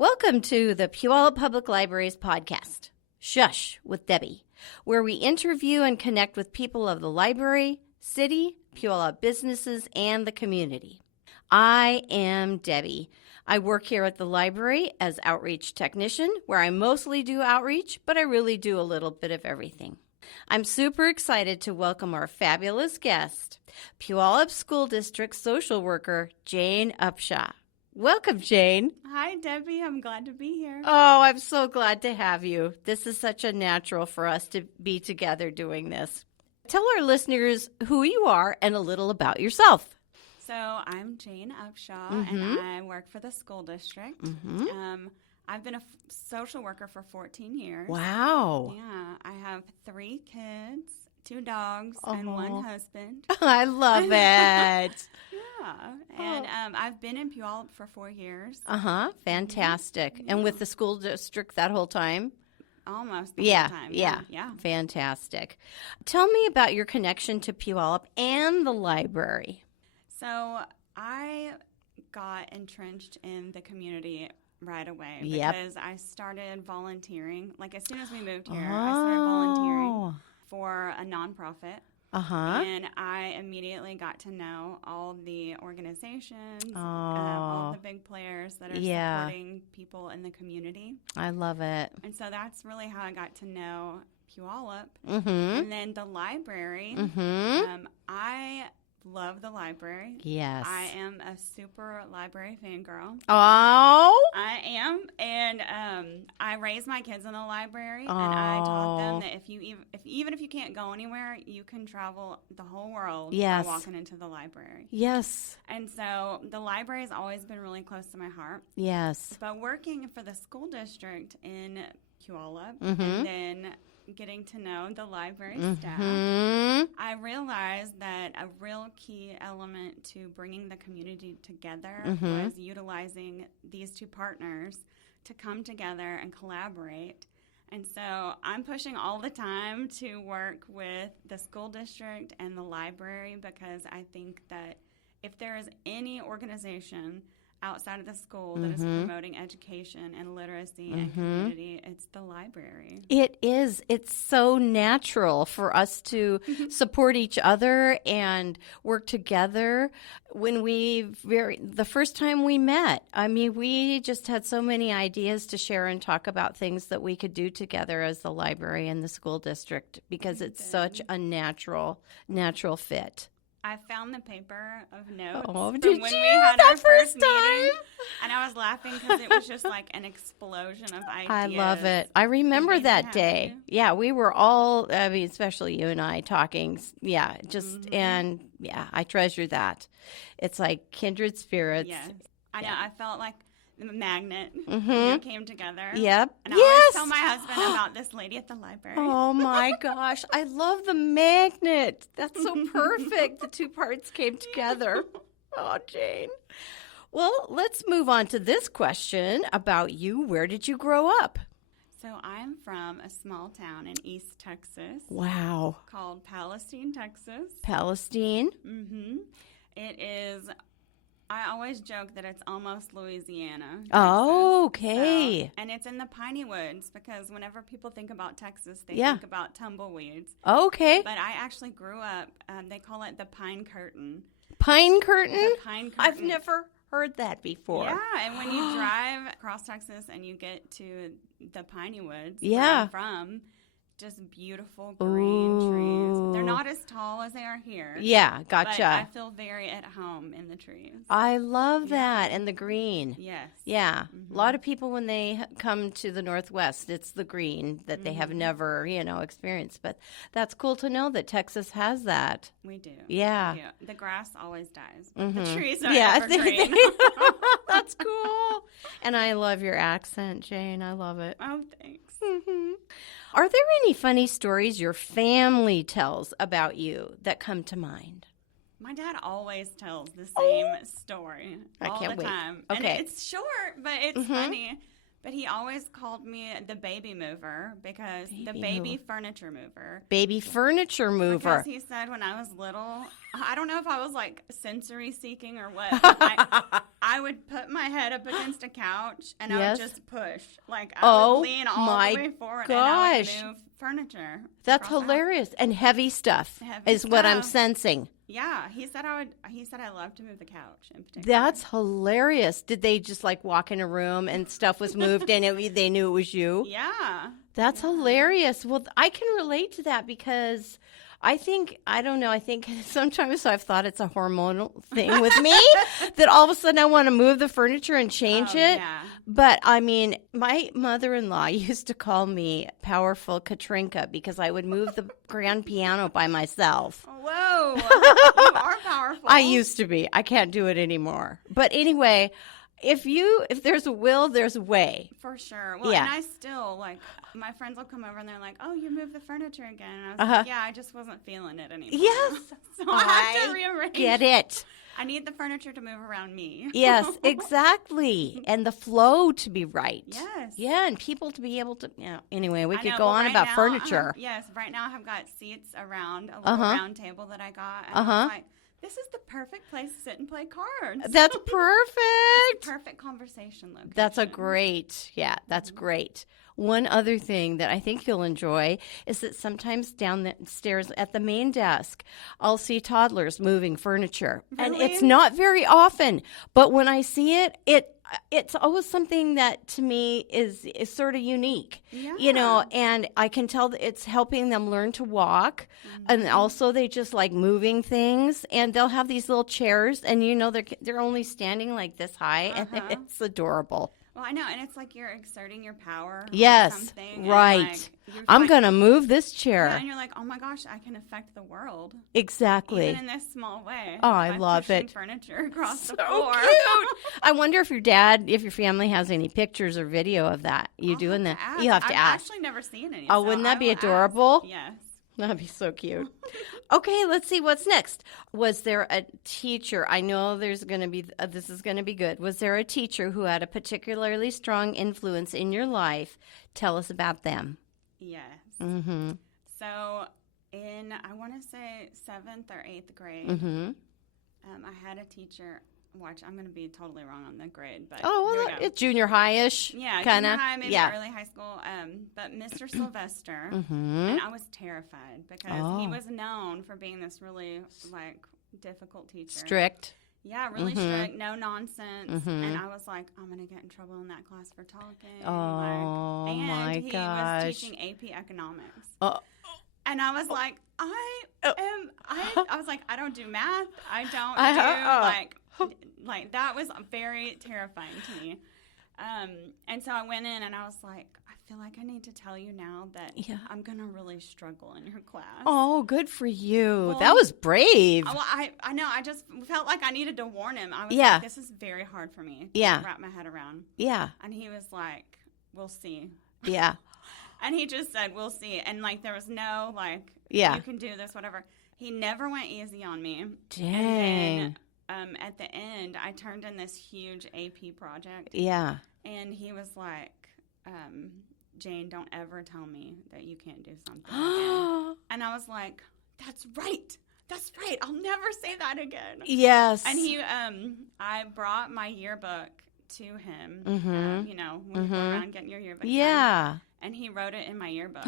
Welcome to the Puyallup Public Library's podcast, Shush with Debi, where we interview and connect with people of the library, city, Puyallup businesses, and the community. I am Debi. I work here at the library as outreach technician, where I mostly do outreach, but I really do a little bit of everything. I'm super excited to welcome our fabulous guest, Puyallup School District social worker, Jane Upshaw. Welcome, Jane. Hi, Debbie. I'm glad to be here. Oh, I'm so glad to have you. This is such a natural for us to be together doing this. Tell our listeners who you are and a little about yourself. So I'm Jane Upshaw, and I work for the school district. I've been a social worker for 14 years. Wow. Yeah, I have 3 kids, 2 dogs, and 1 husband. I love it. Yeah, and I've been in Puyallup for 4 years. Fantastic. Mm-hmm. And with the school district that whole time? Almost the whole time. Yeah. Fantastic. Tell me about your connection to Puyallup and the library. So I got entrenched in the community right away because I started volunteering. Like as soon as we moved here, I started volunteering for a nonprofit. And I immediately got to know all the organizations, all the big players that are supporting people in the community. I love it. And so that's really how I got to know Puyallup. And then the library. I love the library. Yes. I am a super library fangirl. Oh. I am. And I raised my kids in the library, and I taught them that even if you can't go anywhere, you can travel the whole world by walking into the library. Yes. And so the library has always been really close to my heart. Yes. But working for the school district in Puyallup and then getting to know the library staff, I realized that a real key element to bringing the community together was utilizing these 2 partners to come together and collaborate. And so I'm pushing all the time to work with the school district and the library because I think that if there is any organization outside of the school that is promoting education and literacy and community, it's the library. It is. It's so natural for us to support each other and work together. When the first time we met, I mean, we just had so many ideas to share and talk about things that we could do together as the library and the school district because it's such a natural fit. I found the paper of notes from when we had our first meeting, and I was laughing because it was just like an explosion of ideas. I love it. I remember that day. Yeah, we were all, I mean, especially you and I talking. Yeah, and I treasure that. It's like kindred spirits. Yes, I know. I felt like the magnet came together. Yep. And I always tell my husband about this lady at the library. Oh my gosh. I love the magnet. That's so perfect. The 2 parts came together. Oh, Jane. Well, let's move on to this question about you. Where did you grow up? So I'm from a small town in East Texas. Wow. Called Palestine, Texas. Palestine? It is... I always joke that it's almost Louisiana. Texas. Oh, okay. So, and it's in the piney woods because whenever people think about Texas, they think about tumbleweeds. Okay. But I actually grew up, they call it the Pine Curtain. Pine Curtain? The Pine Curtain. I've never heard that before. Yeah, and when you drive across Texas and you get to the piney woods where I'm from, just beautiful green trees. They're not as tall as they are here. Yeah, gotcha. But I feel very at home in the trees. I love that, and the green. Yes. Yeah. A lot of people, when they come to the Northwest, it's the green that they have never, experienced. But that's cool to know that Texas has that. We do. Yeah. We do. The grass always dies, but the trees are evergreen. That's cool. And I love your accent, Jane. I love it. Oh, thanks. Are there any funny stories your family tells about you that come to mind? My dad always tells the same story all the time. Okay. And it's short, but it's funny. But he always called me the baby mover because baby furniture mover. Baby furniture mover. Because he said when I was little, I don't know if I was like sensory seeking or what. I I would put my head up against a couch and I Yes. would just push. Like, I would lean all my the way forward gosh. and I would move furniture. That's across the house. hilarious. And heavy stuff Heavy is what I'm stuff. sensing. Yeah, he said I love to move the couch in particular. That's hilarious. Did they just like walk in a room and stuff was moved and they knew it was you? Yeah. That's hilarious. Well, I can relate to that because I think sometimes I've thought it's a hormonal thing with me that all of a sudden I want to move the furniture and change it. Yeah. But I mean, my mother-in-law used to call me Powerful Katrinka because I would move the grand piano by myself. Whoa. You are powerful. I used to be. I can't do it anymore. But anyway, if there's a will, there's a way. For sure. Well, Yeah. and I still, like, my friends will come over and they're like, oh, you moved the furniture again. And I was like, yeah, I just wasn't feeling it anymore. Yes. So I have to rearrange. Get it. I need the furniture to move around me. Yes, exactly. And the flow to be right. Yes. Yeah, and people to be able to, anyway, we I could know, go but on right about now, furniture. Yes, right now I have got seats around a little round table that I got. And I was like, this is the perfect place to sit and play cards. That's perfect. Perfect conversation location. That's that's great. One other thing that I think you'll enjoy is that sometimes down the stairs at the main desk, I'll see toddlers moving furniture. And Really? it's not very often, but when I see it, it's always something that to me is sort of unique, Yeah. and I can tell that it's helping them learn to walk. And also they just like moving things, and they'll have these little chairs and they're only standing like this high and it's adorable. Well, I know, and it's like you're exerting your power. Yes, on something, right. And like, I'm going to move this chair. Yeah, and you're like, oh my gosh, I can affect the world. Exactly. Even in this small way. Oh, I by love pushing it. Furniture across the So floor. cute. I wonder if your family has any pictures or video of that. You doing that? You have to I've ask. actually never seen any. Oh, so wouldn't that I be will ask. adorable? Yes. That'd be so cute. Okay, let's see what's next. Was there a teacher? I know there's going to be, this is going to be good. Was there a teacher who had a particularly strong influence in your life? Tell us about them. Yes. Mm-hmm. So in, I want to say 7th or 8th grade, Mm-hmm. I had a teacher. Watch, I'm going to be totally wrong on the grade, but Oh, here well, we go. it's junior high-ish. Yeah, kind of. junior high, maybe Yeah. early high school. But Mr. Sylvester, Mm-hmm. and I was terrified because he Oh. was known for being this really like difficult teacher. Strict. Yeah, really Mhm. strict, no nonsense. Mhm. And I was like, I'm gonna get in trouble in that class for talking. Oh, and my he gosh. was teaching AP economics. Oh. And I was like, I was like, I don't do math. I don't do like that was very terrifying to me. And so I went in and I was like, I feel like I need to tell you now that I'm going to really struggle in your class. Oh, good for you. Well, that was brave. Well, I know. I just felt like I needed to warn him. I was Yeah. like, this is very hard for me to wrap my head around. Yeah. And he was like, we'll see. Yeah. And he just said, we'll see. And, like, there was no, like, Yeah. you can do this, whatever. He never went easy on me. Dang. And then, at the end, I turned in this huge AP project. Yeah. And he was like, Jane, don't ever tell me that you can't do something again. And I was like, that's right. That's right. I'll never say that again. Yes. And he, I brought my yearbook to him. Mhm. When you go around getting your yearbook. Yeah. signed. And he wrote it in my yearbook.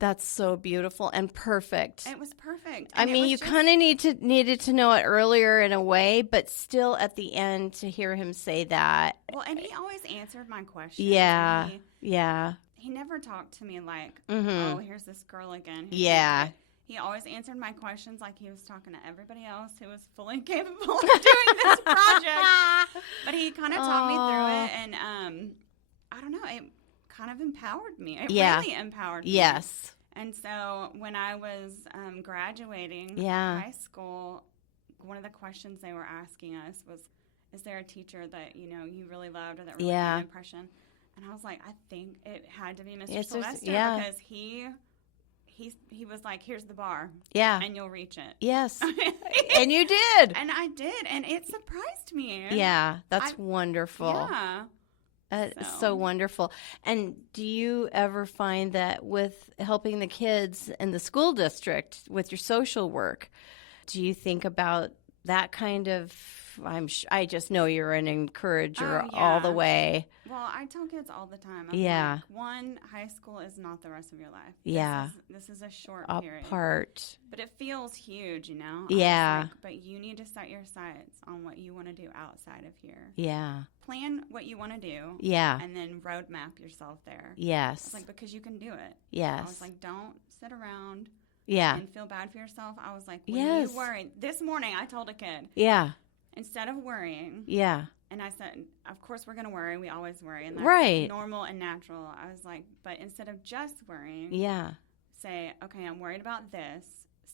That's so beautiful and perfect. It was perfect. I And it mean, was you just- kind of needed to know it earlier in a way, but still at the end to hear him say that. Well, and he always answered my questions. Yeah. And Yeah. he never talked to me like, Mhm. oh, here's this girl again. who Yeah. can't do it. He always answered my questions like he was talking to everybody else who was fully capable of doing this project. But he kind of taught me through it, and I don't know, it kind of empowered me. It really empowered me. Yes. And so when I was graduating high school, one of the questions they were asking us was, is there a teacher that, you really loved or that really made an impression? And I was like, I think it had to be Mr. Sylvester because he was like, here's the bar. Yeah. And you'll reach it. Yes. And you did. And I did. And it surprised me. Yeah. That's wonderful. Yeah. It's so wonderful. And do you ever find that with helping the kids in the school district with your social work, do you think about that kind of I just know you're an encourager Oh, yeah. all the way. Well, I tell kids all the time. Yeah. Like, one, high school is not the rest of your life. Yeah. This is a short A period. part. But it feels huge, you know? Yeah. Like, but you need to set your sights on what you want to do outside of here. Yeah. Plan what you want to do. Yeah. And then roadmap yourself there. Yes. It's like, because you can do it. Yes. I was like, don't sit around Yeah. and feel bad for yourself. I was like, when Yes. you worry. This morning, I told a kid, Yeah. instead of worrying, Yeah. and I said, of course we're going to worry. We always worry. And that's Right. normal and natural. I was like, but instead of just worrying, Yeah. say, okay, I'm worried about this.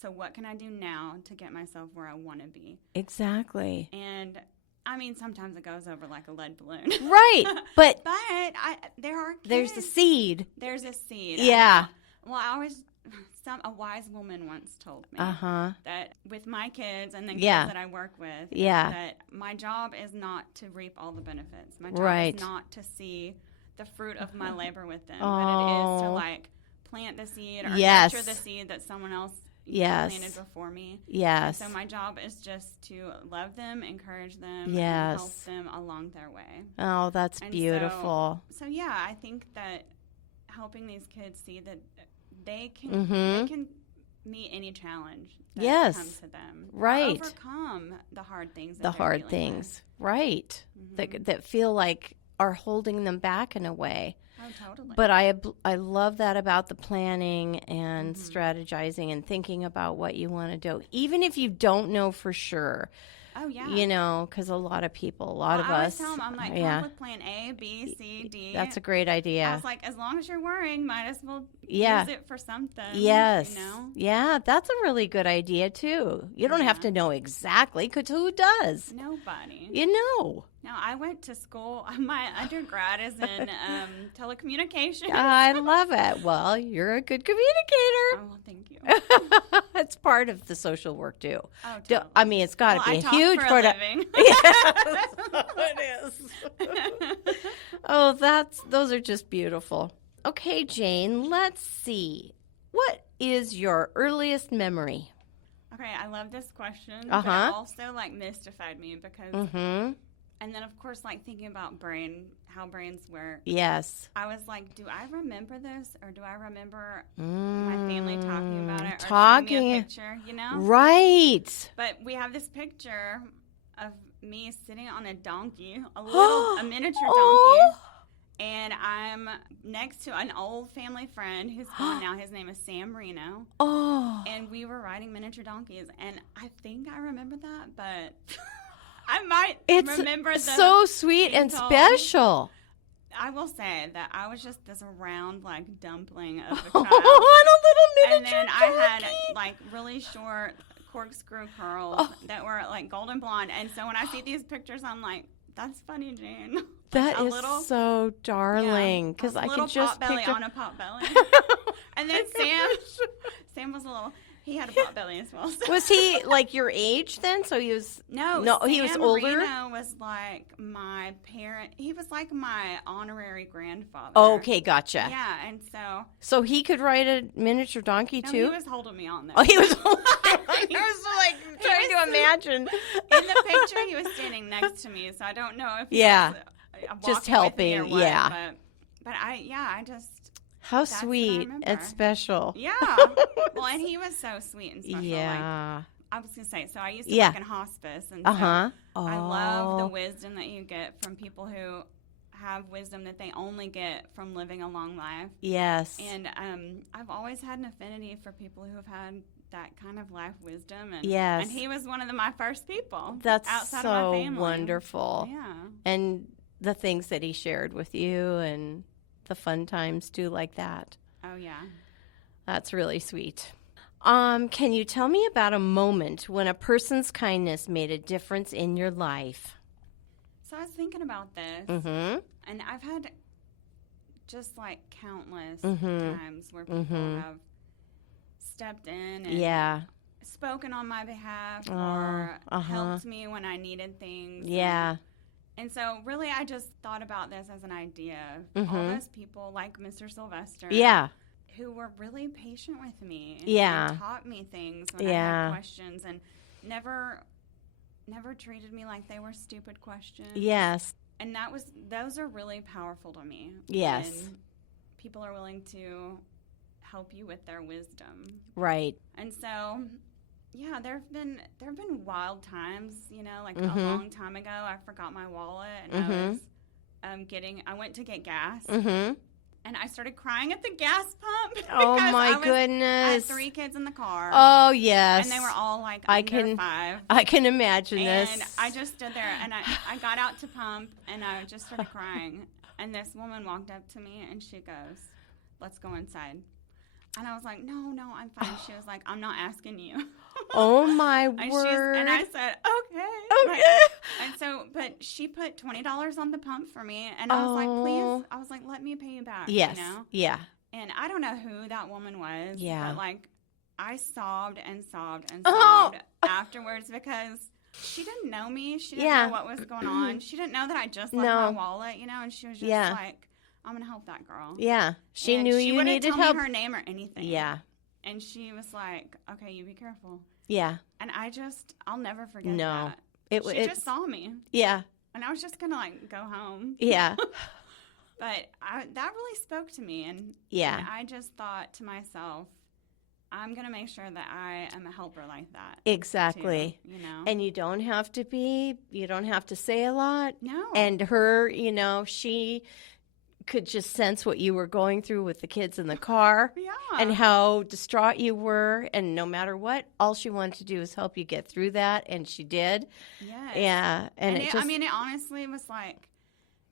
So what can I do now to get myself where I want to be? Exactly. And I mean, sometimes it goes over like a lead balloon. Right. But there are kids. there's the seed. There's a seed. Yeah. Well, a wise woman once told me that with my kids and the kids that I work with, that my job is not to reap all the benefits. My job is not to see the fruit of my labor with them, but it is to like plant the seed or nurture the seed that someone else planted before me. Yes. And so my job is just to love them, encourage them, and help them along their way. Oh, that's beautiful. So yeah, I think that helping these kids see that they can meet any challenge that comes to them. Right. Overcome the hard things. Right. That feel like are holding them back in a way. Oh, totally. But I love that about the planning and strategizing and thinking about what you want to do, even if you don't know for sure. Oh, yeah. You know, because a lot of people, of us. I always tell them, I'm like, come up with plan A, B, C, D. That's a great idea. I was like, as long as you're worrying, might as well use it for something. Yes. You know? Yeah, that's a really good idea, too. You don't have to know exactly, because who does? Nobody. You know. Now, I went to school. My undergrad is in telecommunications. I love it. Well, you're a good communicator. Oh, well, thank you. It's part of the social work, too. Oh, totally. I mean, it's got to be a huge part of it. Yes, it is. Oh, those are just beautiful. Okay, Jane, let's see. What is your earliest memory? Okay, I love this question. But it also, like, mystified me because... And then, of course, like, thinking about how brains work. Yes. I was like, do I remember this? Or do I remember my family talking about it? Or showing me a picture, you know? Right. But we have this picture of me sitting on a donkey, a miniature donkey. And I'm next to an old family friend who's gone now. His name is Sam Reno. Oh. And we were riding miniature donkeys. And I think I remember that, but... I might remember It's so sweet and special. I will say that I was just this round, like, dumpling of a child. On a little miniature And then donkey. I had, like, really short corkscrew curls that were, like, golden blonde. And so when I see these pictures, I'm like, that's funny, Jane. That is so darling. Because I could just pot belly picture... on a pot belly. And then Sam was a little... He had a pot belly as well. So. Was he like your age then? So he was he was older. Reno was like my parent. He was like my honorary grandfather. Oh, okay, gotcha. Yeah, and so he could ride a miniature donkey too. He was holding me on there. Oh, he was. I was like trying to imagine. In the picture, he was standing next to me, so I don't know if he was just helping. Or what, but I just. How sweet and special. Yeah. Well, and he was so sweet and special. Yeah. Like, I was going to say, so I used to work in hospice. And so I love the wisdom that you get from people who have wisdom that they only get from living a long life. Yes. And I've always had an affinity for people who have had that kind of life wisdom. And, yes. And he was one of my first people. That's outside so of my family. Wonderful. Yeah. And the things that he shared with you and the fun times too, like that. Oh, yeah. That's really sweet. Can you tell me about a moment when a person's kindness made a difference in your life? So I was thinking about this, and I've had just like countless times where people have stepped in and spoken on my behalf or helped me when I needed things. Yeah. And so really I just thought about this as an idea of all those people like Mr. Sylvester. Yeah. Who were really patient with me. Yeah. And taught me things when I had questions and never never treated me like they were stupid questions. Yes. And those are really powerful to me. Yes. When people are willing to help you with their wisdom. Right. And so, yeah, there have been wild times, like Mm-hmm. a long time ago, I forgot my wallet and Mm-hmm. I went to get gas. Mm-hmm. And I started crying at the gas pump. Oh, my I goodness. had 3 kids in the car. Oh, yes. And they were all like under 5. I can imagine and this. And I just stood there and I got out to pump and I just started crying. And this woman walked up to me and she goes, "Let's go inside." And I was like, no, I'm fine. She was like, "I'm not asking you." Oh, my and word. And I said, okay. Okay. And so, but she put $20 on the pump for me. And I was like, please. I was like, let me pay you back. Yes. Yeah. And I don't know who that woman was. Yeah. But like, I sobbed and sobbed and Oh. sobbed afterwards because she didn't know me. She didn't know what was going on. She didn't know that I just left my wallet, and she was just like, "I'm going to help that girl." Yeah. She knew you needed help. She wouldn't tell me her name or anything. Yeah. And she was like, "Okay, you be careful." Yeah. And I'll never forget that. She just saw me. Yeah. And I was just going to like go home. Yeah. But that really spoke to me. And I just thought to myself, I'm going to make sure that I am a helper like that. Exactly. Too, And you don't have to say a lot. No. And her, she could just sense what you were going through with the kids in the car. Yeah. And how distraught you were. And no matter what, all she wanted to do was help you get through that. And she did. Yes. Yeah. And it honestly was like,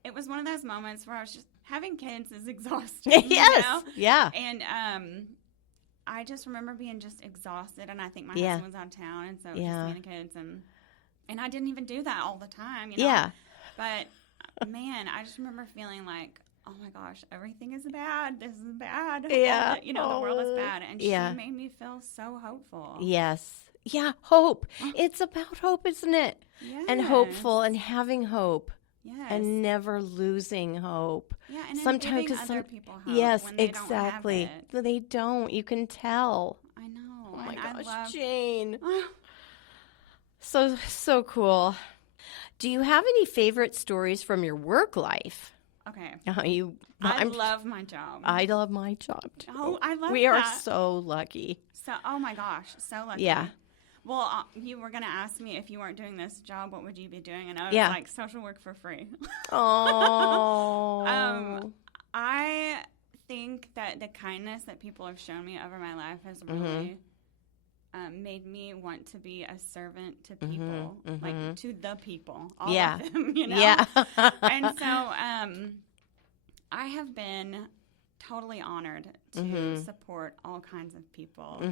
it was one of those moments where I was just, having kids is exhausting. Yes. Yeah. And I just remember being just exhausted. And I think my husband was out of town. And so it was just me and the kids. And I didn't even do that all the time, Yeah. But, man, I just remember feeling like, oh my gosh, everything is bad. This is bad. Yeah. The world is bad. And she made me feel so hopeful. Yes. Yeah, hope. It's about hope, isn't it? Yes. And hopeful and having hope. Yes. And never losing hope. Yeah, and sometimes giving other people hope yes, when they exactly. Don't have it. They don't. You can tell. I know. Oh my and gosh, Jane. So cool. Do you have any favorite stories from your work life? Okay. I love my job. I love my job too. Oh, I love We that. are so lucky. So, oh my gosh, so lucky. Yeah. Well, you were going to ask me if you weren't doing this job, what would you be doing? And I was like, social work for free. Oh. I think that the kindness that people have shown me over my life has really made me want to be a servant to people, like to the people, all of them, Yeah. And so I have been totally honored to support all kinds of people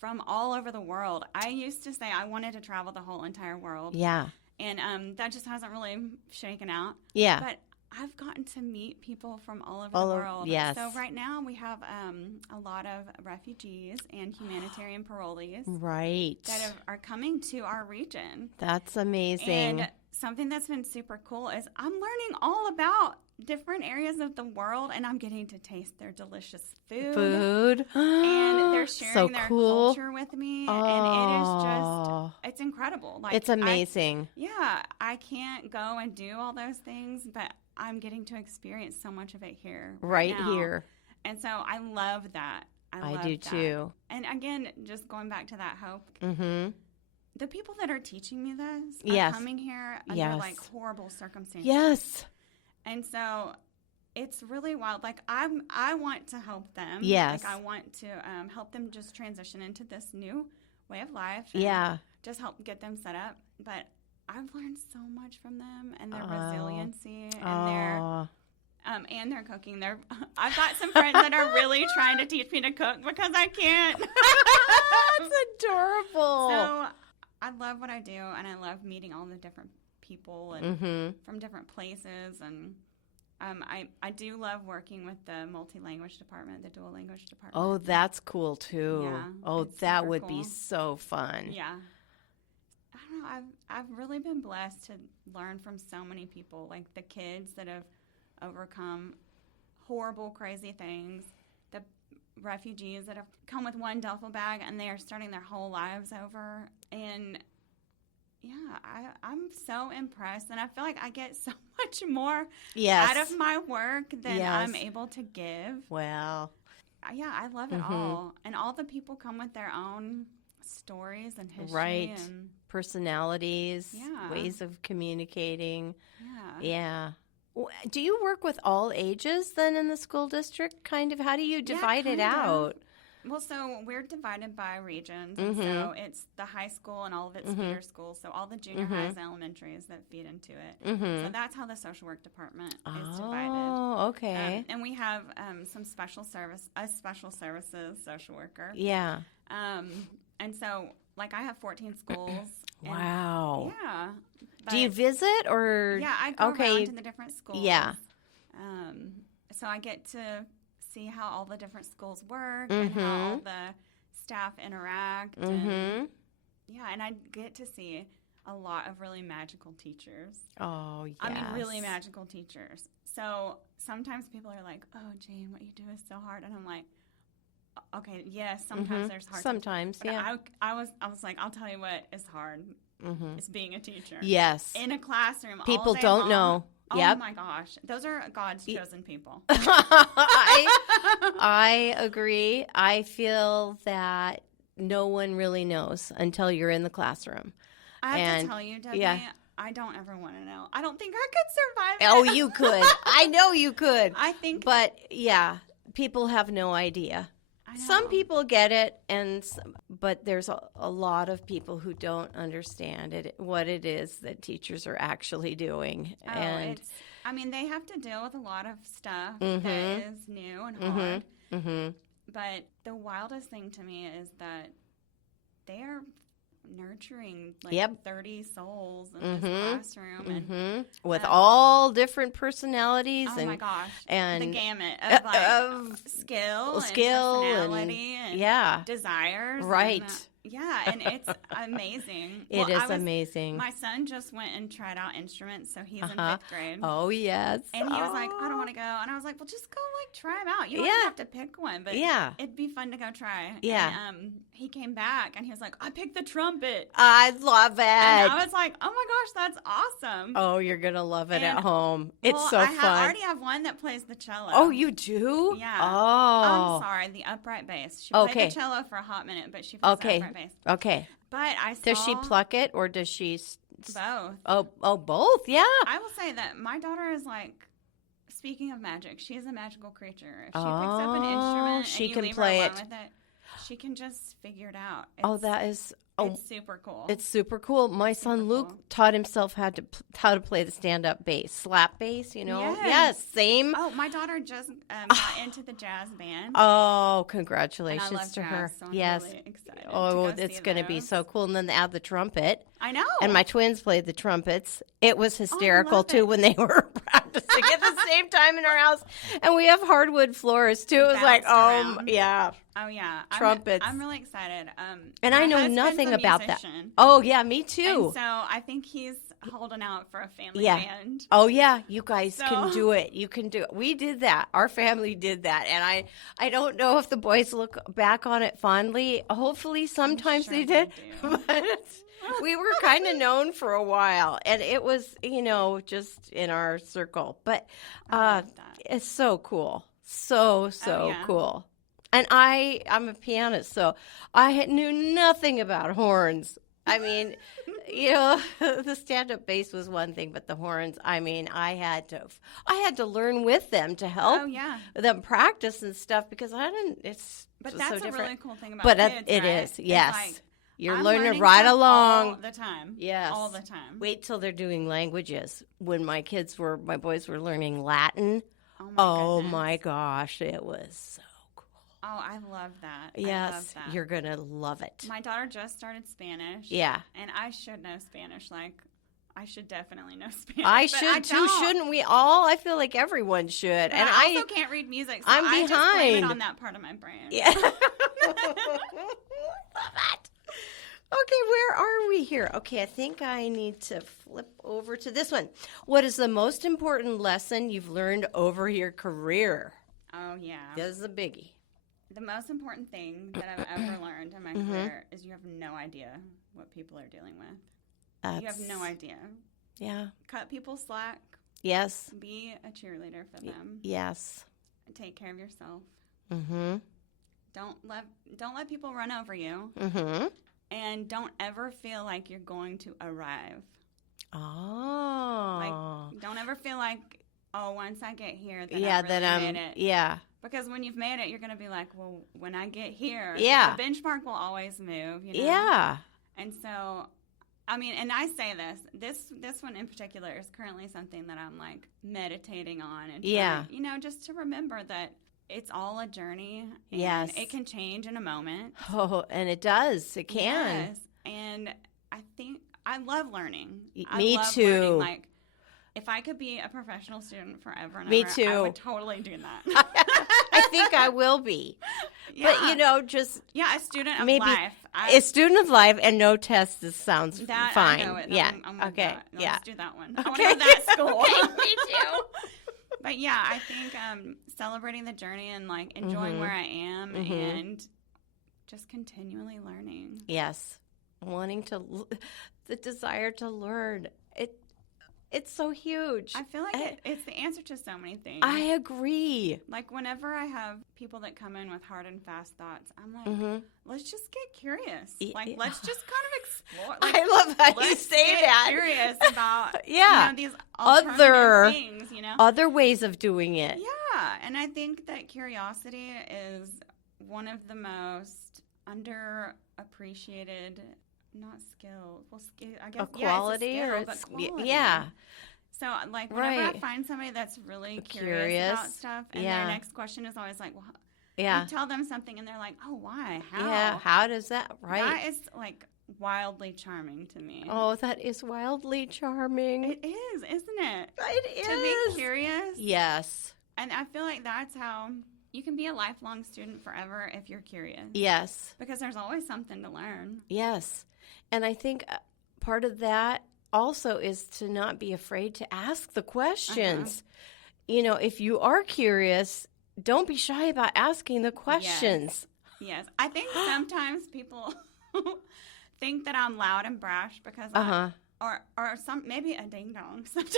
from all over the world. I used to say I wanted to travel the whole entire world. Yeah. And that just hasn't really shaken out. Yeah. But I've gotten to meet people from all over the world. Yes. So right now we have a lot of refugees and humanitarian parolees Right. that are coming to our region. That's amazing. And something that's been super cool is I'm learning all about different areas of the world, and I'm getting to taste their delicious food. And they're sharing their culture with me, and it is just, it's incredible. Like, it's amazing. I can't go and do all those things, but I'm getting to experience so much of it here. Right now. here. And so I love that. I do too. And again, just going back to that hope. The people that are teaching me this are coming here under like horrible circumstances. Yes. And so it's really wild. Like I want to help them. Yes. Like I want to help them just transition into this new way of life. And just help get them set up. But I've learned so much from them and their resiliency and their cooking. I've got some friends that are really trying to teach me to cook because I can't. That's adorable. So I love what I do, and I love meeting all the different people and from different places. And I do love working with the multi-language department, the dual language department. Oh, that's cool too. Yeah, that would cool. be so fun. Yeah. I don't know. I've really been blessed to learn from so many people, like the kids that have overcome horrible, crazy things, the refugees that have come with one duffel bag and they are starting their whole lives over. And I'm so impressed, and I feel like I get so much more Yes. out of my work than Yes. I'm able to give. Well, Yeah, I love it all. And all the people come with their own stories and history. right. And, Personalities, Yeah. ways of communicating. yeah. Yeah. Do you work with all ages then in the school district? Kind of. How do you divide it kind of. out? Well, so we're divided by regions. Mm-hmm. And so it's the high school and all of its feeder schools. So all the junior highs and elementaries that feed into it. Mm-hmm. So that's how the social work department is divided. Oh, okay. And we have a special services social worker. Yeah. And so, like, I have 14 schools. And, Wow. yeah. Do you visit or? Yeah, I go around to the different schools. Yeah. So I get to see how all the different schools work and how all the staff interact. And, yeah, and I get to see a lot of really magical teachers. Oh, yes. I mean, really magical teachers. So sometimes people are like, "Oh, Jane, what you do is so hard," and I'm like, "Okay, yes, sometimes there's hard. Sometimes, But yeah. I was like, I'll tell you what is hard. It's being a teacher. Yes. In a classroom. People all day don't long. know. Oh Yep. my gosh, those are God's chosen people. I agree. I feel that no one really knows until you're in the classroom. I have And- to tell you, Debbie, yeah. I don't ever want to know. I don't think I could survive it. Oh, you could. I know you could. I think, But yeah, people have no idea. I know. Some people get it, but there's a lot of people who don't understand what it is that teachers are actually doing. Oh, And I mean, they have to deal with a lot of stuff that is new and hard. But the wildest thing to me is that they are nurturing like 30 souls in this classroom. And with all different personalities oh and my gosh, and the gamut of like skill and personality and yeah, desires. right. And it's amazing. It is amazing. My son just went and tried out instruments, so he's in 5th grade. Oh, yes. And he was like, I don't want to go. And I was like, well, just go, like, try them out. You don't have to pick one, but it'd be fun to go try. Yeah. And he came back, and he was like, I picked the trumpet. I love it. And I was like, oh, my gosh, that's awesome. Oh, you're going to love it at home. It's so fun. I already have one that plays the cello. Oh, you do? Yeah. Oh. I'm sorry, the upright bass. She played the cello for a hot minute, but she plays the upright bass. Okay. But I saw... Does she pluck it, or does she... Both. Oh, both? Yeah. I will say that my daughter is like... Speaking of magic, she is a magical creature. If she picks up an instrument she and you can leave play her it. alone with it, she can just figure it out. That is... It's super cool. It's super cool. My son Luke taught himself how to play the stand-up bass, slap bass, you know? Yes, same. Oh, my daughter just got into the jazz band. Oh, congratulations and I love to jazz, her. so I'm yes. really excited It's going to be so cool. And then they add the trumpet. I know. And my twins played the trumpets. It was hysterical, too, it. when they were practicing at the same time in our house. And we have hardwood floors, too. It was like, yeah. Oh, yeah. Trumpets. I'm really excited. And I know nothing about that. Musician. Oh, yeah, me too. And so I think he's holding out for a family band. Oh, yeah. You guys can do it. You can do it. We did that. Our family did that. And I don't know if the boys look back on it fondly. Hopefully sometimes they did. But we were kind of known for a while. And it was, just in our circle. But it's so cool. So cool. And I'm a pianist, so I knew nothing about horns. I mean, the stand-up bass was one thing, but the horns, I mean, I had to learn with them to help them practice and stuff because it's But so that's different. a really cool thing about but kids, it right? is, yes. It's like, you're learning right along. All the time. Yes. All the time. Wait till they're doing languages. When my boys were learning Latin, my gosh, it was so Oh, I love that. Yes, I love that. You're going to love it. My daughter just started Spanish. Yeah. And I should know Spanish. Like, I should definitely know Spanish. I should too, shouldn't we all? I feel like everyone should. But and I also can't read music, so I'm I behind. just blame it on that part of my brain. Yeah. Love it. Okay, where are we here? Okay, I think I need to flip over to this one. What is the most important lesson you've learned over your career? Oh, yeah. This is a biggie. The most important thing that I've ever learned in my career is you have no idea what people are dealing with. You have no idea. Yeah. Cut people slack. Yes. Be a cheerleader for them. Yes. Take care of yourself. Mm-hmm. Don't let people run over you. Mm-hmm. And don't ever feel like you're going to arrive. Oh. Like, don't ever feel like, oh, once I get here, then made it. Yeah. Because when you've made it, you're going to be like, well, when I get here, the benchmark will always move, you know? Yeah. And so, I mean, and I say this one in particular is currently something that I'm, like, meditating on. And trying, you know, just to remember that it's all a journey. And yes. It can change in a moment. Oh, and it does. It can. Yes. And I think I love learning. Me too. Learning. Like, if I could be a professional student forever and Me ever, too. I would totally do that. I think I will be. Yeah. But, you know, just... Yeah, a student of life. A student of life and no tests sounds that, fine. I know it. Yeah. I'm okay. No, yeah. Let's do that one. Okay. I want to go to that school. Okay, me too. But, yeah, I think celebrating the journey and, like, enjoying where I am and just continually learning. Yes. Wanting to... The desire to learn. It's so huge. I feel like it's the answer to so many things. I agree. Like, whenever I have people that come in with hard and fast thoughts, I'm like, let's just get curious. Like, let's just kind of explore. Like, I love how you say that. Curious about you know, these alternative things, you know? Other ways of doing it. Yeah, and I think that curiosity is one of the most underappreciated, not skill. Well, I guess a quality, it's a skill, or but it's quality. Yeah. So, like, whenever I find somebody that's really curious about stuff, and their next question is always like, well, you tell them something, and they're like, oh, why? How? Yeah, how does that, right? That is, like, wildly charming to me. Oh, that is wildly charming. It is, isn't it? It is. To be curious. Yes. And I feel like that's how you can be a lifelong student forever if you're curious. Yes. Because there's always something to learn. Yes. And I think part of that also is to not be afraid to ask the questions. You know, if you are curious, don't be shy about asking the questions. Yes. I think sometimes people think that I'm loud and brash because or some maybe a ding dong sometimes.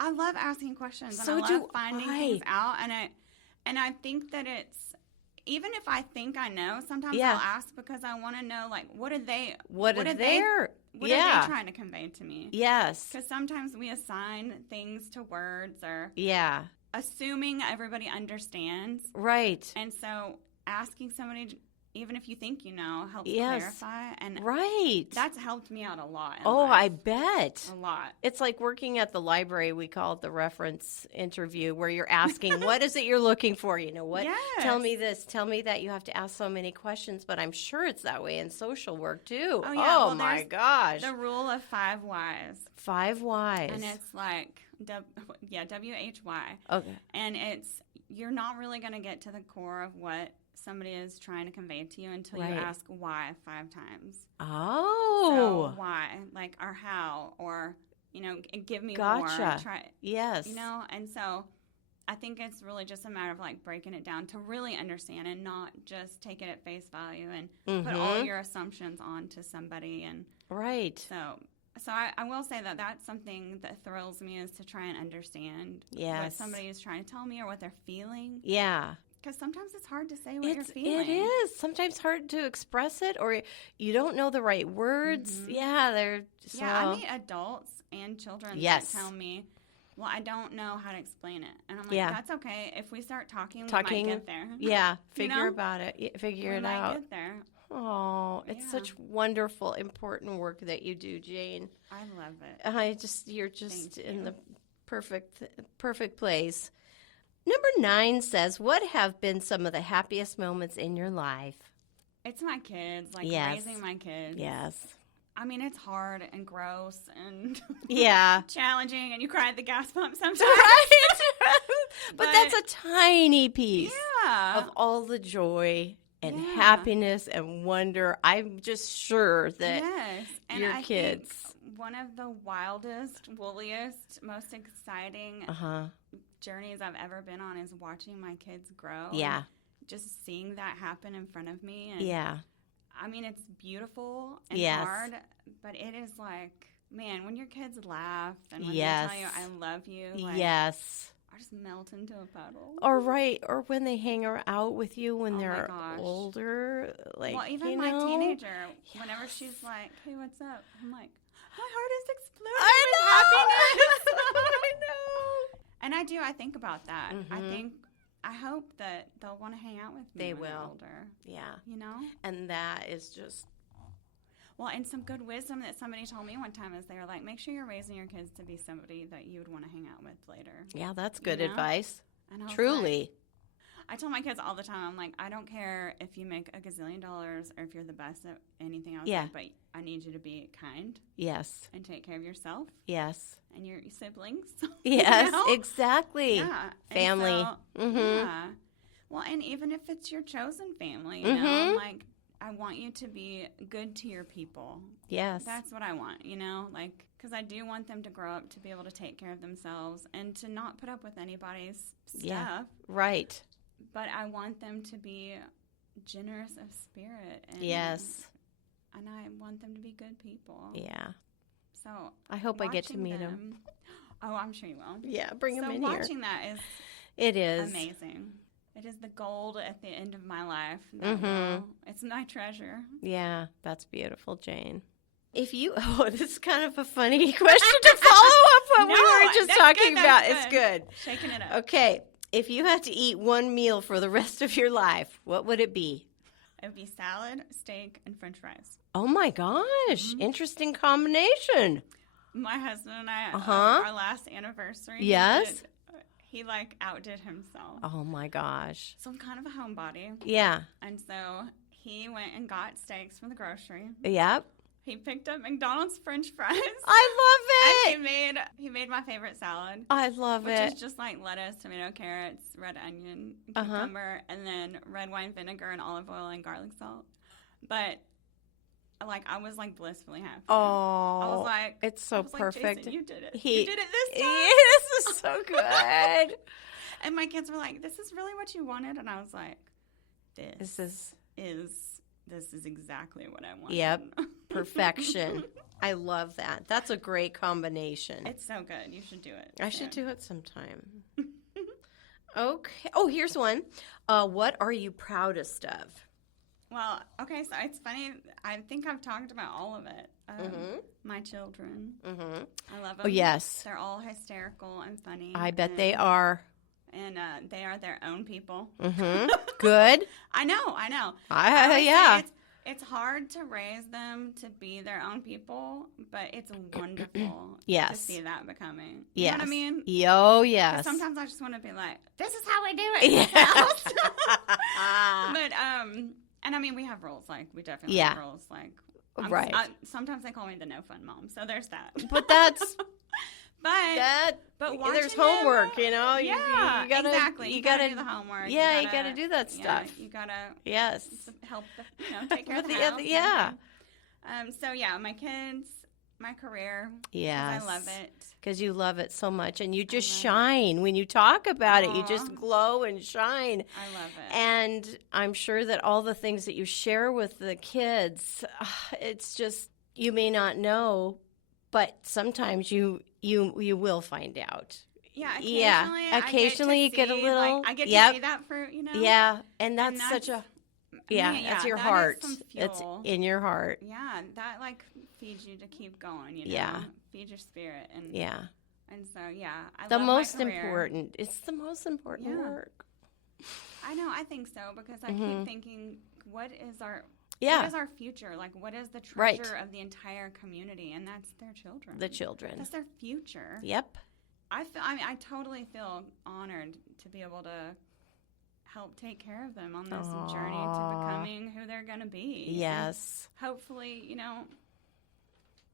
I love asking questions and I love finding things out, and I think that it's, even if I think I know, sometimes I'll ask because I want to know, like, what are they trying to convey to me? Yes. Because sometimes we assign things to words or assuming everybody understands. Right. And so asking somebody, even if you think you know, helps clarify. And that's helped me out a lot. Oh, I bet. A lot. It's like working at the library. We call it the reference interview, where you're asking, what is it you're looking for? You know, what? Yes. Tell me this. Tell me that. You have to ask so many questions, but I'm sure it's that way in social work, too. Oh, yeah. Oh, my gosh. The rule of 5 whys. 5 whys. And it's like, WHY. Okay. And it's, you're not really going to get to the core of what somebody is trying to convey to you until you ask why 5 times. Oh. So why, like, or how, or, you know, give me more. Try, yes. You know, and so I think it's really just a matter of, like, breaking it down to really understand and not just take it at face value and put all your assumptions onto somebody. And So I will say that that's something that thrills me, is to try and understand what somebody is trying to tell me or what they're feeling. Yeah. Because sometimes it's hard to say what you're feeling. It is. Sometimes hard to express it, or you don't know the right words. Yeah, they're so... Yeah, I meet adults and children that tell me, well, I don't know how to explain it. And I'm like, that's okay. If we start talking, we might get there. Yeah, figure about it. Figure it out. We might get there. Oh, it's such wonderful, important work that you do, Jane. I love it. You're just in the perfect place. Number 9 says, what have been some of the happiest moments in your life? It's my kids, like raising my kids. Yes. I mean, it's hard and gross and challenging, and you cry at the gas pump sometimes. Right. but that's a tiny piece of all the joy and happiness and wonder. I'm just sure that your kids... One of the wildest, wooliest, most exciting journeys I've ever been on is watching my kids grow. Yeah. Just seeing that happen in front of me. And I mean, it's beautiful and Yes. hard, but it is like, man, when your kids laugh and when Yes. they tell you, I love you, like, Yes. I just melt into a puddle. Or when they hang out with you when Oh my they're gosh. older, like, Well, even you my know? teenager, whenever Yes. she's like, hey, what's up? I'm like, my heart is exploding I with know. happiness. I know. And I think about that. I hope that they'll want to hang out with me They when they're will. older. Yeah. You know? And that is just, Well, and some good wisdom that somebody told me one time is they were like, make sure you're raising your kids to be somebody that you would want to hang out with later. yeah, that's good You know? advice. And I was Truly. like, I tell my kids all the time, I'm like, I don't care if you make $1 gazillion or if you're the best at anything else, Yeah. but I need you to be kind Yes. and take care of yourself Yes. and your siblings. Yes, You know? exactly. Yeah. And Family. so, yeah. Well, and even if it's your chosen family, you know, I'm like, I want you to be good to your people. Yes. That's what I want, you know, like, because I do want them to grow up to be able to take care of themselves and to not put up with anybody's stuff. Yeah. Right. But I want them to be generous of spirit. And, Yes. And I want them to be good people. Yeah. So I hope I get to meet them. them. Oh, I'm sure you will. Yeah, bring them in So here. watching that is It is. amazing. It is the gold at the end of my life. That it's my treasure. Yeah, that's beautiful, Jane. This is kind of a funny question to follow up what we were just that's talking good, about. that's It's good. Shaking it up. Okay, if you had to eat one meal for the rest of your life, what would it be? It would be salad, steak, and French fries. Oh my gosh, interesting combination. My husband and I, Uh-huh. our last anniversary, Yes. he like outdid himself. Oh my gosh. So I'm kind of a homebody. Yeah. And so he went and got steaks from the grocery. Yep. He picked up McDonald's French fries. I love And it. he made my favorite salad. I love Which it. is just like lettuce, tomato, carrots, red onion, cucumber, and then red wine vinegar and olive oil and garlic salt. But like I was like blissfully happy. Oh, I was like, it's so perfect. Like, Jason, you did it. You did it this time. This is so good. And my kids were like, "This is really what you wanted," and I was like, "This is exactly what I wanted." Yep. Perfection. I love that. That's a great combination. It's so good. You should do it. I should do it sometime. Okay. Oh, here's one. What are you proudest of? Well, okay, so it's funny. I think I've talked about all of it. My children. I love them. Oh, yes. They're all hysterical and funny. I bet they are. And they are their own people. Good. I know. Yeah. It's hard to raise them to be their own people, but it's wonderful Yes. to see that becoming. Yes. You know what I mean? Oh, 'Cause yes. sometimes I just want to be like, this is how we do it in this house. But, and I mean, we have rules. Like, we definitely have rules. Like, Right. Sometimes they call me the no fun mom, so there's that. But that's... But there's watching homework, them, you know? Yeah, you gotta, exactly. You gotta do the homework. Yeah, you gotta do that Yeah, stuff. you gotta Yes. help, take care of the With house. yeah. So, yeah, my kids, my career. Yes. I love it. Because you love it so much, and you just shine. When you talk about it, you just glow and shine. I love it. And I'm sure that all the things that you share with the kids, it's just, you may not know, but sometimes you will find out. Yeah, occasionally you get a little. I get to see that fruit, Yeah, and that's such a. Yeah, man, that's your that heart. is some It's fuel. in your heart. Yeah, that feeds you to keep going. Yeah. Feeds your spirit, and Yeah. And so I the love most my career. important. It's the most important work. I know. I think so because I keep thinking, what is our future? Like, what is the treasure of the entire community? And that's their children. The children. That's their future. Yep. I totally feel honored to be able to help take care of them on this journey to becoming who they're going to be. Yes. And hopefully,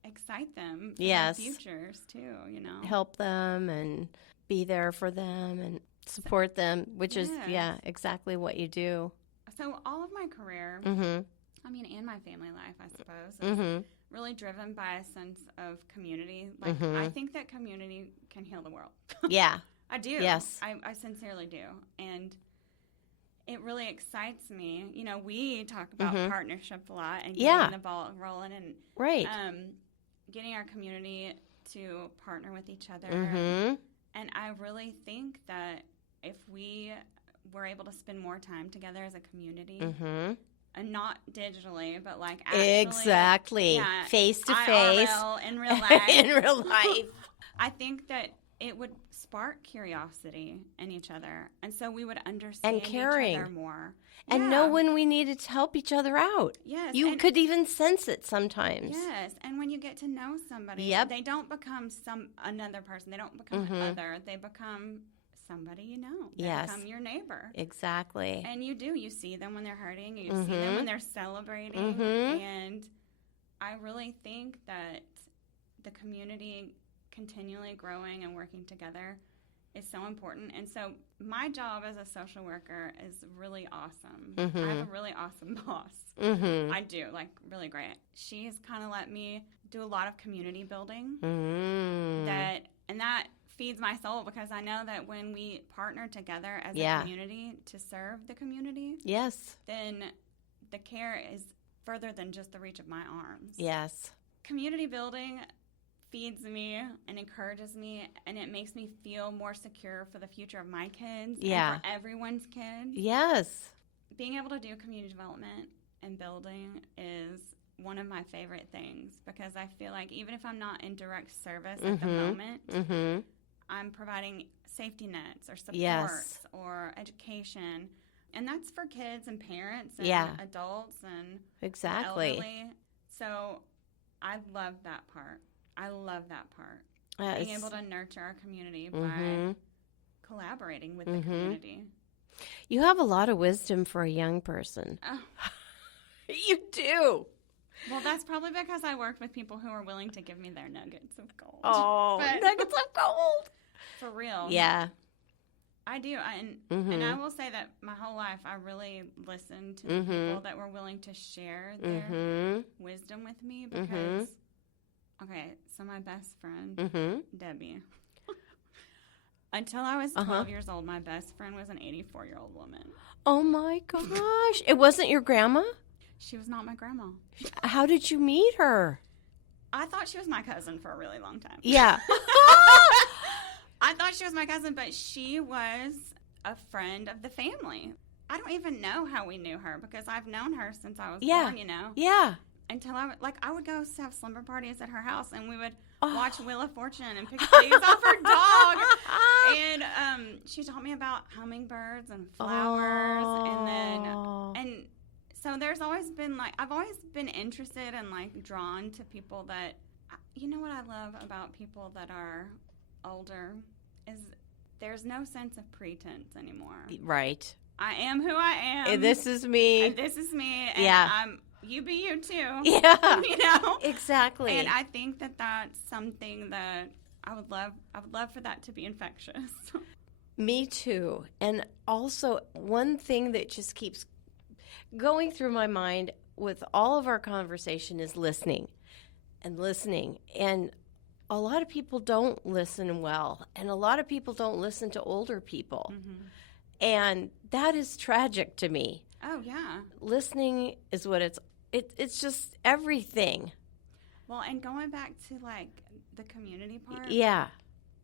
excite them for yes. their futures too, Help them and be there for them and support them, which is, exactly what you do. So all of my career, mm-hmm. And my family life, I suppose, is really driven by a sense of community. Like, I think that community can heal the world. Yeah. I do. Yes. I sincerely do. And it really excites me. You know, we talk about partnership a lot and Yeah. getting the ball rolling and Right. getting our community to partner with each other. Mm-hmm. And I really think that if we were able to spend more time together as a community, and not digitally, but like actually. Exactly. Yeah, face to face. IRL, in real life. In real life. I think that it would spark curiosity in each other. And so we would understand And caring. each other more. And know when we needed to help each other out. Yes. You could even sense it sometimes. Yes. And when you get to know somebody, they don't become another person. They don't become other. They become somebody you know. They become your neighbor. Exactly. And you see them when they're hurting. You see them when they're celebrating. And I really think that the community continually growing and working together is so important. And so my job as a social worker is really awesome. I have a really awesome boss. I do, like, really great. She's kind of let me do a lot of community building. That feeds my soul, because I know that when we partner together as a community to serve the community, then the care is further than just the reach of my arms. Yes. Community building feeds me and encourages me, and it makes me feel more secure for the future of my kids and for everyone's kids. Yes. Being able to do community development and building is one of my favorite things, because I feel like even if I'm not in direct service at the moment, I'm providing safety nets or supports or education. And that's for kids and parents and adults and elderly. So I love that part. Being able to nurture our community by collaborating with the community. You have a lot of wisdom for a young person. Oh. You do. Well, that's probably because I worked with people who are willing to give me their nuggets of gold. Oh, nuggets of gold. For real. Yeah. I do. And I will say that my whole life I really listened to the people that were willing to share their wisdom with me, because, okay, so my best friend, Debi, until I was 12 years old, my best friend was an 84-year-old woman. Oh, my gosh. It wasn't your grandma? She was not my grandma. How did you meet her? I thought she was my cousin for a really long time. Yeah. I thought she was my cousin, but she was a friend of the family. I don't even know how we knew her, because I've known her since I was born, you know? Yeah. Until I would go have slumber parties at her house, and we would watch Wheel of Fortune and pick leaves off her dog. And she taught me about hummingbirds and flowers. And so there's always been, like, I've always been interested and, like, drawn to people that, you know what I love about people that are older is there's no sense of pretense anymore. Right. I am who I am. And this is me. And this is me. And you be you too. Yeah. You know? Exactly. And I think that that's something that I would love for that to be infectious. Me too. And also, one thing that just keeps going through my mind with all of our conversation is listening. And a lot of people don't listen well, and a lot of people don't listen to older people. And that is tragic to me. Oh, yeah. Listening is what it's just everything. Well, and going back to, like, the community part. Yeah.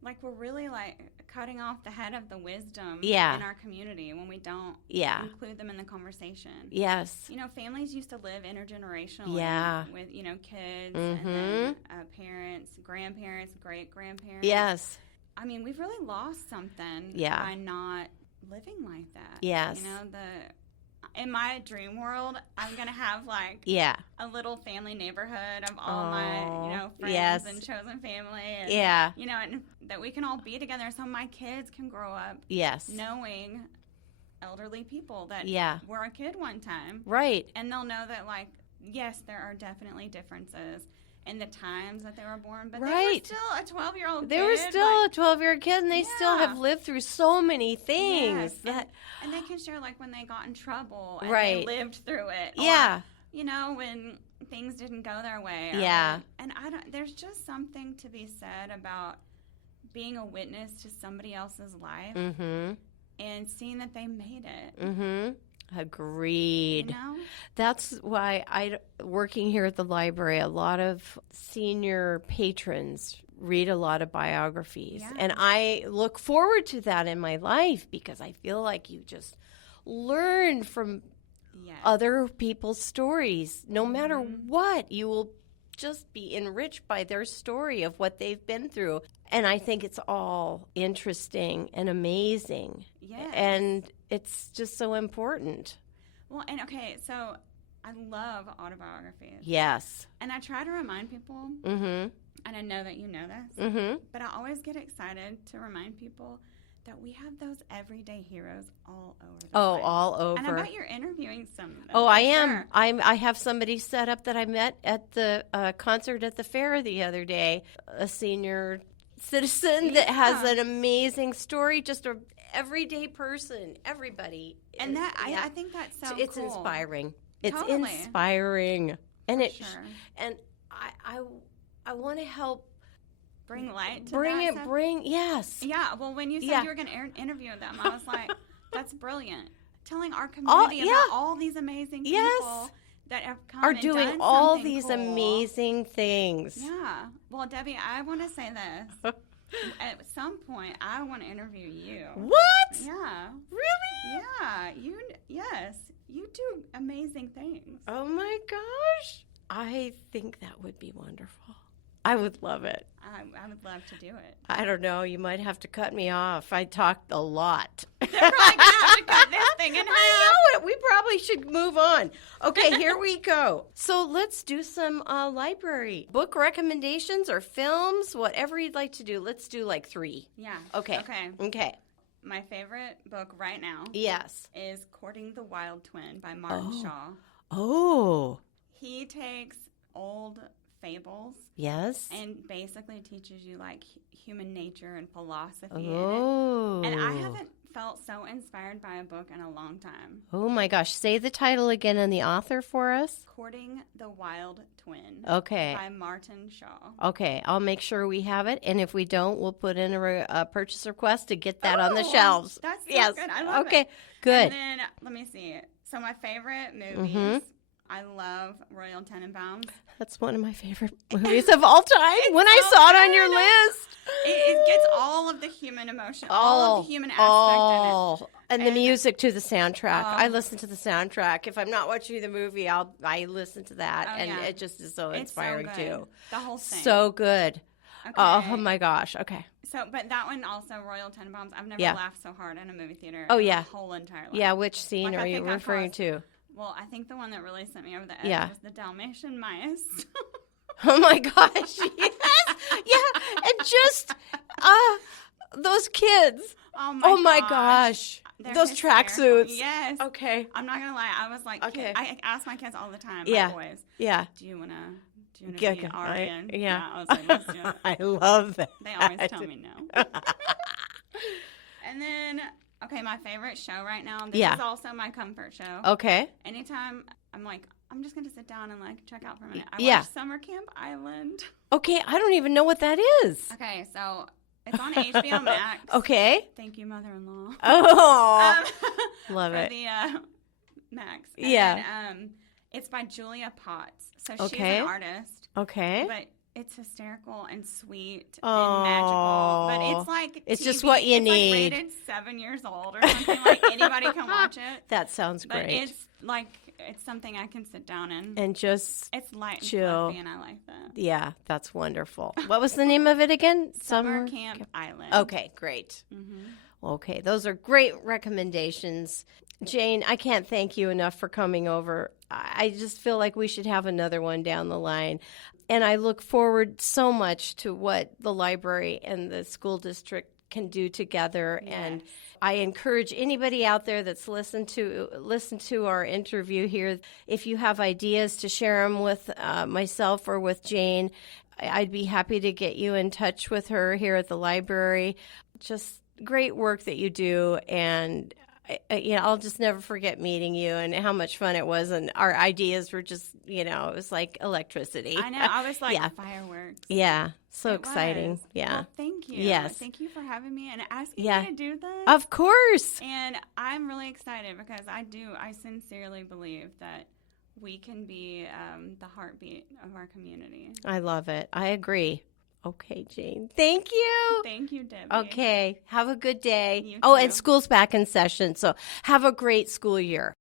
Like, we're really, like, cutting off the head of the wisdom in our community when we don't include them in the conversation. Yes. You know, families used to live intergenerationally with, you know, kids and then parents, grandparents, great-grandparents. Yes. I mean, we've really lost something by not living like that. Yes. You know, in my dream world, I'm going to have, like, a little family neighborhood of all my, you know, friends and chosen family. And, you know, and that we can all be together so my kids can grow up knowing elderly people that were a kid one time. Right. And they'll know that, like, yes, there are definitely differences in the times that they were born, but they were still a 12-year-old kid. They were still a 12-year-old kid, and they still have lived through so many things. Yes. And they can share, like, when they got in trouble and they lived through it. Yeah. Or, you know, when things didn't go their way. And there's just something to be said about being a witness to somebody else's life and seeing that they made it. Mm-hmm. Agreed. You know? That's why working here at the library, a lot of senior patrons read a lot of biographies. Yeah. And I look forward to that in my life because I feel like you just learn from other people's stories. No matter what, you will just be enriched by their story of what they've been through. And I think it's all interesting and amazing. Yes. And it's just so important. Well, and okay, so I love autobiographies. Yes. And I try to remind people, Mm-hmm. and I know that you know this, Mm-hmm. but I always get excited to remind people that we have those everyday heroes all over the place. All over. And I bet you're interviewing some of them. Oh, I am. Sure. I have somebody set up that I met at the concert at the fair the other day, a senior citizen that has an amazing story, just a everyday person, everybody. And that I think that's so it's cool. inspiring. It's Totally. inspiring. And Sure. and I want to help Bring light to bring that it stuff. Yes. Yeah, well, when you said Yeah. you were going to interview them, I was like, that's brilliant. Telling our community about all these amazing people that have come are and doing done all something these cool. amazing things. Yeah. Well, Debbie, I want to say this. At some point, I want to interview you. What? Yeah. Really? Yeah. Yes. You do amazing things. Oh my gosh. I think that would be wonderful. I would love it. I would love to do it. I don't know. You might have to cut me off. I talked a lot. They're probably going to have to cut this thing in half. I know it. We probably should move on. Okay, here we go. So let's do some library book recommendations or films, whatever you'd like to do. Let's do like 3. Yeah. Okay. Okay. My favorite book right now Yes. is Courting the Wild Twin by Martin Shaw. Oh. He takes old fables Yes. and basically teaches you like human nature and philosophy Oh. in it. And I haven't felt so inspired by a book in a long time. Oh my gosh. Say the title again and the author for us. Courting the Wild Twin Okay. by Martin Shaw. Okay. I'll make sure we have it. And if we don't, we'll put in a purchase request to get that on the shelves. That's so good. I love it. Okay. Good. And then, let me see. So my favorite movies, I love Royal Tenenbaums. That's one of my favorite movies of all time. When I saw it on your list. It gets all of the human emotion, all of the human aspect in it. And the music to the soundtrack. I listen to the soundtrack. If I'm not watching the movie, I listen to that. It just is so inspiring it's so good. too. The whole thing. So good. Okay. Oh my gosh. Okay. So, but that one also, Royal Tenenbaums, I've never laughed so hard in a movie theater Oh, in yeah. my whole entire life. Yeah, which scene Like, are I you think I referring paused. to? Well, I think the one that really sent me over the edge was the Dalmatian mice. Oh my gosh. Yes. Yeah. And just those kids. Oh my gosh. They're Those hysterical. tracksuits. Yes. Okay. I'm not gonna lie. I was like, Okay. I ask my kids all the time, Yeah. my boys, Yeah. do you wanna Yeah, be okay. Aryan? Yeah. I was like, let's do it. I love that. They always tell me no. And then, okay, my favorite show right now. This is also my comfort show. Okay. Anytime I'm like, I'm just gonna sit down and like check out for a minute. I Yeah. watch Summer Camp Island. Okay, I don't even know what that is. Okay, so it's on HBO Max. Okay. Thank you, mother-in-law. Oh, love for it. the Max. And Yeah. then, it's by Julia Potts. So she's Okay. an artist, Okay. but it's hysterical and sweet Oh. and magical. But it's like It's just TV. what you it's need. Like rated 7 years old or something. Like anybody can watch it. That sounds But great. it's like it's something I can sit down and And just it's light and chill. fluffy, and I like that. yeah, that's wonderful. What was the name of it again? Summer Camp Island. Okay, great. Okay, those are great recommendations. Jane, I can't thank you enough for coming over. I just feel like we should have another one down the line. And I look forward so much to what the library and the school district can do together. Yes. And I encourage anybody out there that's listened to our interview here, if you have ideas to share them with myself or with Jane, I'd be happy to get you in touch with her here at the library. Just great work that you do, and I'll just never forget meeting you and how much fun it was. And our ideas were just, it was like electricity. I know. I was like, Yeah. fireworks. Yeah. So It exciting. was. Yeah. Well, thank you. Yes. Thank you for having me and asking Yeah. me to do this. Of course. And I'm really excited because I sincerely believe that we can be the heartbeat of our community. I love it. I agree. Okay, Jane. Thank you. Thank you, Debbie. Okay. Have a good day. You Oh, too. and school's back in session. So have a great school year.